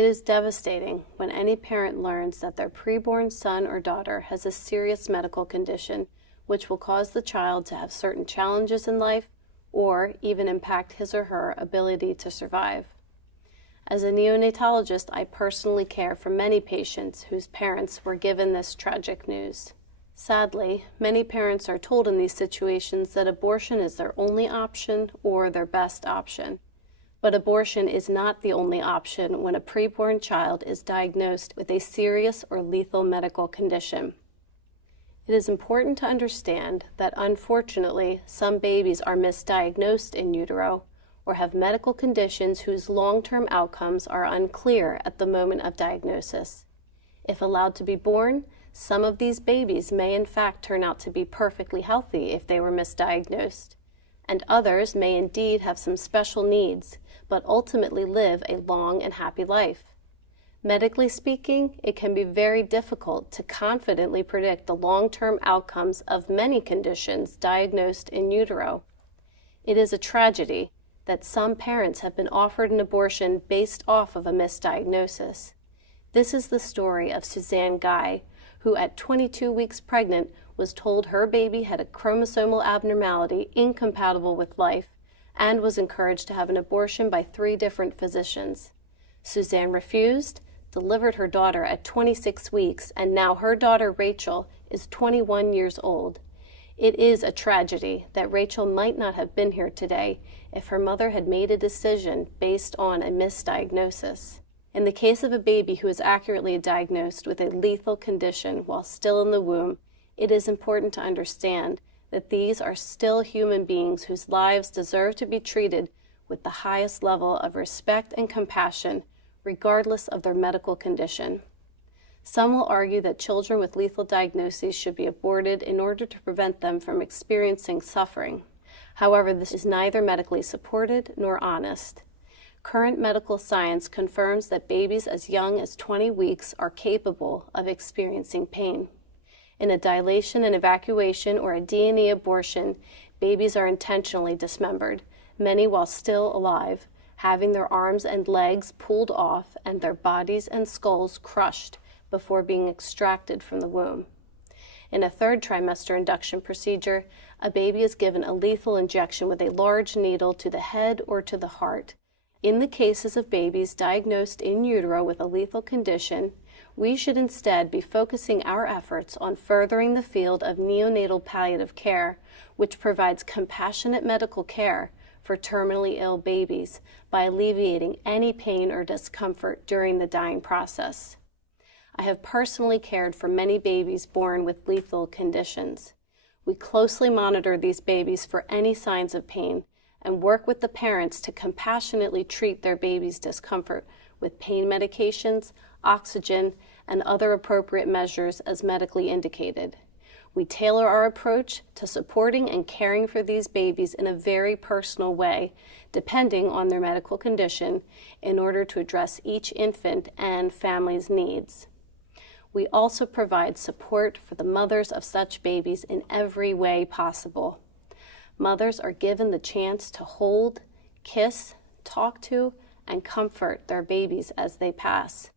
It is devastating when any parent learns that their preborn son or daughter has a serious medical condition which will cause the child to have certain challenges in life or even impact his or her ability to survive. As a neonatologist, I personally care for many patients whose parents were given this tragic news. Sadly, many parents are told in these situations that abortion is their only option or their best option. But abortion is not the only option when a preborn child is diagnosed with a serious or lethal medical condition. It is important to understand that unfortunately, some babies are misdiagnosed in utero or have medical conditions whose long-term outcomes are unclear at the moment of diagnosis. If allowed to be born, some of these babies may in fact turn out to be perfectly healthy if they were misdiagnosed, and others may indeed have some special needs, but ultimately live a long and happy life. Medically speaking, it can be very difficult to confidently predict the long-term outcomes of many conditions diagnosed in utero. It is a tragedy that some parents have been offered an abortion based off of a misdiagnosis. This is the story of Suzanne Guy, who at 22 weeks pregnant was told her baby had a chromosomal abnormality incompatible with life and was encouraged to have an abortion by 3 different physicians. Suzanne refused, delivered her daughter at 26 weeks, and now her daughter Rachel is 21 years old. It is a tragedy that Rachel might not have been here today if her mother had made a decision based on a misdiagnosis. In the case of a baby who is accurately diagnosed with a lethal condition while still in the womb, it is important to understand that these are still human beings whose lives deserve to be treated with the highest level of respect and compassion, regardless of their medical condition. Some will argue that children with lethal diagnoses should be aborted in order to prevent them from experiencing suffering. However, this is neither medically supported nor honest. Current medical science confirms that babies as young as 20 weeks are capable of experiencing pain. In a dilation and evacuation or a D&E abortion, babies are intentionally dismembered, many while still alive, having their arms and legs pulled off and their bodies and skulls crushed before being extracted from the womb. In a 3rd trimester induction procedure, a baby is given a lethal injection with a large needle to the head or to the heart. In the cases of babies diagnosed in utero with a lethal condition, we should instead be focusing our efforts on furthering the field of neonatal palliative care, which provides compassionate medical care for terminally ill babies by alleviating any pain or discomfort during the dying process. I have personally cared for many babies born with lethal conditions. We closely monitor these babies for any signs of pain and work with the parents to compassionately treat their baby's discomfort with pain medications, oxygen, and other appropriate measures as medically indicated. We tailor our approach to supporting and caring for these babies in a very personal way, depending on their medical condition, in order to address each infant and family's needs. We also provide support for the mothers of such babies in every way possible. Mothers are given the chance to hold, kiss, talk to, and comfort their babies as they pass.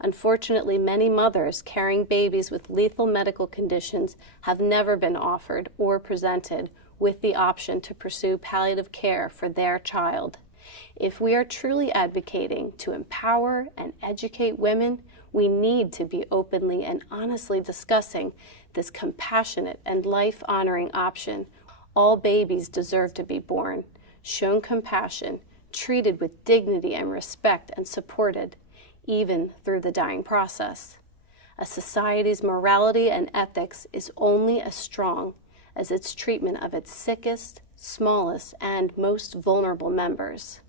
Unfortunately, many mothers carrying babies with lethal medical conditions have never been offered or presented with the option to pursue palliative care for their child. If we are truly advocating to empower and educate women, we need to be openly and honestly discussing this compassionate and life-honoring option. All babies deserve to be born, shown compassion, treated with dignity and respect, and supported, even through the dying process. A society's morality and ethics is only as strong as its treatment of its sickest, smallest, and most vulnerable members.